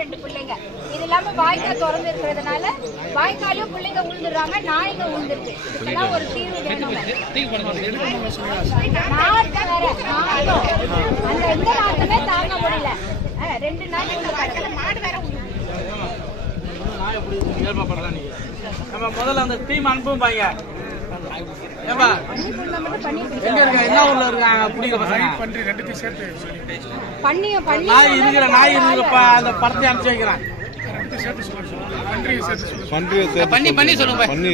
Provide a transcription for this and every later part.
ரெண்டு பிள்ளைங்க. இது இல்லாம வாய்க்கால் திறந்து இருக்கிறதுனால வாய்க்காலையும் பிள்ளைங்க உழுந்துடுறாங்க நாய்ங்க உழுந்துருக்கு. இதெல்லாம் ஒரு தீர்வு வேணுங்க. நாத்து வேற அந்த எந்த நாத்தமே தாங்க முடியல. ரெண்டு நாள் மாடு வேற நம்ம முதல்ல அந்த டீம் அனுப்பும் பாங்க என்ன ஊர்ல இருக்காங்க பிடிக்கிற பசங்க பண்ணியும் பண்ணி நாய் இருக்கிற நாய் இருக்கிறப்ப அந்த படத்தை அனுப்பிச்சு வைக்கிறேன் பண்ணி பண்ணி சொல்லுங்க பண்ணி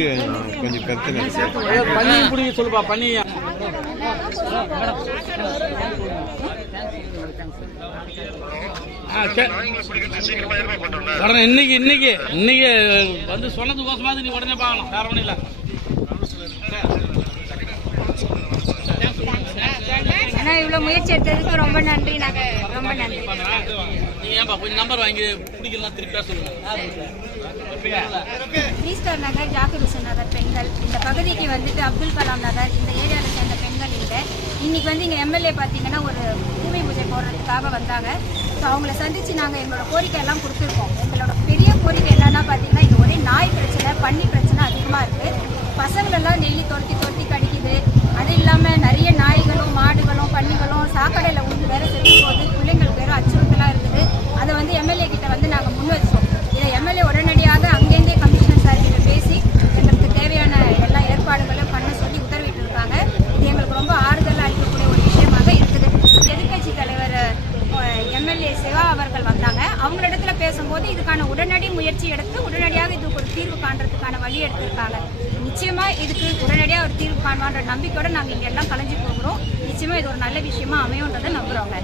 கொஞ்சம் பிரச்சனை பண்ணி பிடிக்க சொல்லுப்பா பண்ணி ஆ, சரி. உடனே இன்னைக்கு இன்னைக்கு இன்னைக்கு வந்து சொன்னது கோசமாவது நீ உடனே பார்க்கணும் வேற ஒன்றும் இல்லை இவ்வளவு முயற்சி எடுத்ததுக்கு ரொம்ப நன்றி நாங்க ரொம்ப நன்றி. நம்பர் வாங்கி பிடிக்கலாம் நகர் ஜாகிர் ஹுசேன் நகர் பெண்கள். இந்த பகுதிக்கு வந்துட்டு அப்துல் கலாம் நகர் இந்த ஏரியாவில் சேர்ந்த பெண்கள் இல்லை இன்னைக்கு வந்து இங்கே எம்எல்ஏ பார்த்தீங்கன்னா ஒரு பூமி பூஜை போடுறதுக்காக வந்தாங்க. ஸோ அவங்கள சந்திச்சு நாங்கள் எங்களோட கோரிக்கை எல்லாம் கொடுத்துருக்கோம். எங்களோட பெரிய கோரிக்கை என்னன்னா பார்த்தீங்கன்னா இங்கே ஒரே நாய் பிரச்சனை பன்னி பிரச்சனை அதிகமாக இருக்குது பசங்களெல்லாம் டெய்லி துரத்தி அவங்களிடத்துல பேசும்போது இதுக்கான உடனடி முயற்சி எடுத்து உடனடியாக இதுக்கு ஒரு தீர்வு காண்றதுக்கான வழி எடுத்திருக்காங்க. நிச்சயமா இதுக்கு உடனடியாக ஒரு தீர்வு காண்பான்ற நம்பிக்கையோட நாங்கள் இங்க எல்லாம் கலைஞ்சு போகிறோம். நிச்சயமா இது ஒரு நல்ல விஷயமா அமையுன்றதை நம்புறோங்க.